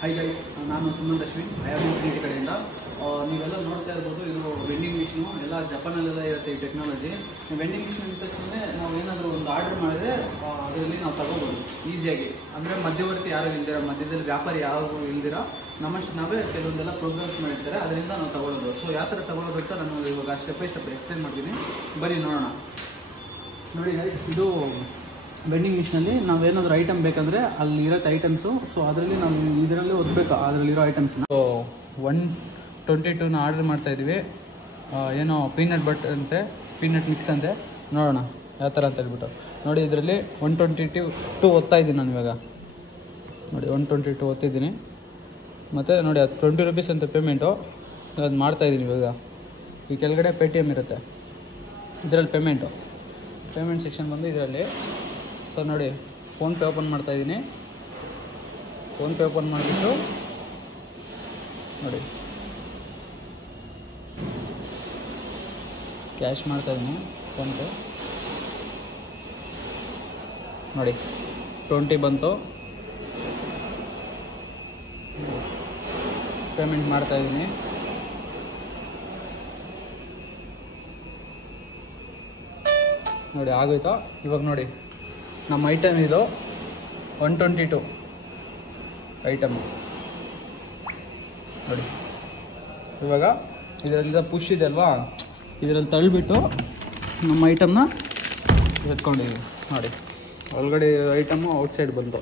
Hi guys, ನಾನು Sumanth Ashwin IIM ಕಡೆಯಿಂದ. ನೀವೆಲ್ಲ ನೋಡ್ತಾ ಇರ್ಬೋದು, ಇದು ವೆಂಡಿಂಗ್ ಮಿಷಿನು ಎಲ್ಲ ಜಪಾನಲ್ಲೆಲ್ಲ ಇರುತ್ತೆ ಈ ಟೆಕ್ನಾಲಜಿ. ವೆಂಡಿಂಗ್ ಮಿಷಿನ್ ಅಂತ ತಕ್ಷಣ ನಾವು ಏನಾದರೂ ಒಂದು ಆರ್ಡರ್ ಮಾಡಿದ್ರೆ ಅದರಲ್ಲಿ ನಾವು ತಗೋಬೋದು ಈಸಿಯಾಗಿ. ಅಂದರೆ ಮಧ್ಯವರ್ತಿ ಯಾರು ಇಲ್ದಿರ, ಮಧ್ಯದಲ್ಲಿ ವ್ಯಾಪಾರಿ ಯಾರು ಇಲ್ದಿರ ನಮ್ಮಷ್ಟು ನಾವೇ ಕೆಲವೊಂದೆಲ್ಲ ಪ್ರೋಗ್ರಾಮ್ಸ್ ಮಾಡಿರ್ತಾರೆ, ಅದರಿಂದ ನಾವು ತಗೊಳ್ಳೋದು. ಸೊ ಯಾವ ಥರ ತಗೊಳ್ಳೋದು ಅಂತ ನಾನು ಇವಾಗ ಸ್ಟೆಪ್ ಬೈ ಸ್ಟೆಪ್ ಎಕ್ಸ್ಪ್ಲೇನ್ ಮಾಡ್ತೀನಿ, ಬನ್ನಿ ನೋಡೋಣ. ನೋಡಿ ಗೈಸ್, ಇದು ವೆಂಡಿಂಗ್ ಮಿಷನಲ್ಲಿ ನಾವೇನಾದರೂ ಐಟಮ್ ಬೇಕಂದರೆ ಅಲ್ಲಿ ಇರುತ್ತೆ ಐಟಮ್ಸು. ಸೊ ಅದರಲ್ಲಿ ನಾವು ಇದರಲ್ಲಿ ಓದಬೇಕು ಅದರಲ್ಲಿರೋ ಐಟಮ್ಸ್ನ. ಸೊ 122ನ ಆರ್ಡರ್ ಮಾಡ್ತಾಯಿದ್ದೀವಿ. ಏನೋ ಪೀನಟ್ ಬಟ್ ಅಂತೆ, ಪೀನಟ್ ಮಿಕ್ಸ್ ಅಂತೆ. ನೋಡೋಣ ಯಾವ ಥರ ಅಂತ ಹೇಳ್ಬಿಟ್ಟು. ನೋಡಿ ಇದರಲ್ಲಿ 122 ಓದ್ತಾ ಇದ್ದೀನಿ ನಾನು ಇವಾಗ. ನೋಡಿ 122 ಓದ್ತಿದ್ದೀನಿ. ಮತ್ತು ನೋಡಿ ಅದು 20 ರೂಪೀಸ್ ಅಂತ ಪೇಮೆಂಟು, ಅದು ಮಾಡ್ತಾಯಿದ್ದೀನಿ ಇವಾಗ. ಈ ಕೆಳಗಡೆ ಪೇಟಿಎಮ್ ಇರುತ್ತೆ, ಇದರಲ್ಲಿ ಪೇಮೆಂಟ್ ಸೆಕ್ಷನ್ ಬಂದು ಇದರಲ್ಲಿ. ಸೊ ನೋಡಿ ಫೋನ್ಪೇ ಓಪನ್ ಮಾಡ್ತಾಯಿದ್ದೀನಿ. ಫೋನ್ಪೇ ಓಪನ್ ಮಾಡಿಬಿಟ್ಟು ನೋಡಿ ಕ್ಯಾಶ್ ಮಾಡ್ತಾಯಿದ್ದೀನಿ. ಫೋನ್ಪೇ ನೋಡಿ 20 ಬಂತು, ಪೇಮೆಂಟ್ ಮಾಡ್ತಾಯಿದ್ದೀನಿ. ನೋಡಿ ಆಗೋಯ್ತು. ಇವಾಗ ನೋಡಿ ನಮ್ಮ ಐಟಮ್ ಇದು 122 ಐಟಮು. ನೋಡಿ ಇವಾಗ ಇದರಿಂದ ಪುಷ್ ಇದೆ ಅಲ್ವಾ, ಇದರಲ್ಲಿ ತಳ್ಳಿಬಿಟ್ಟು ನಮ್ಮ ಐಟಮ್ನ ಎತ್ಕೊಂಡಿದ್ದೀವಿ. ನೋಡಿ ಒಳಗಡೆ ಐಟಮು ಔಟ್ಸೈಡ್ ಬಂತು.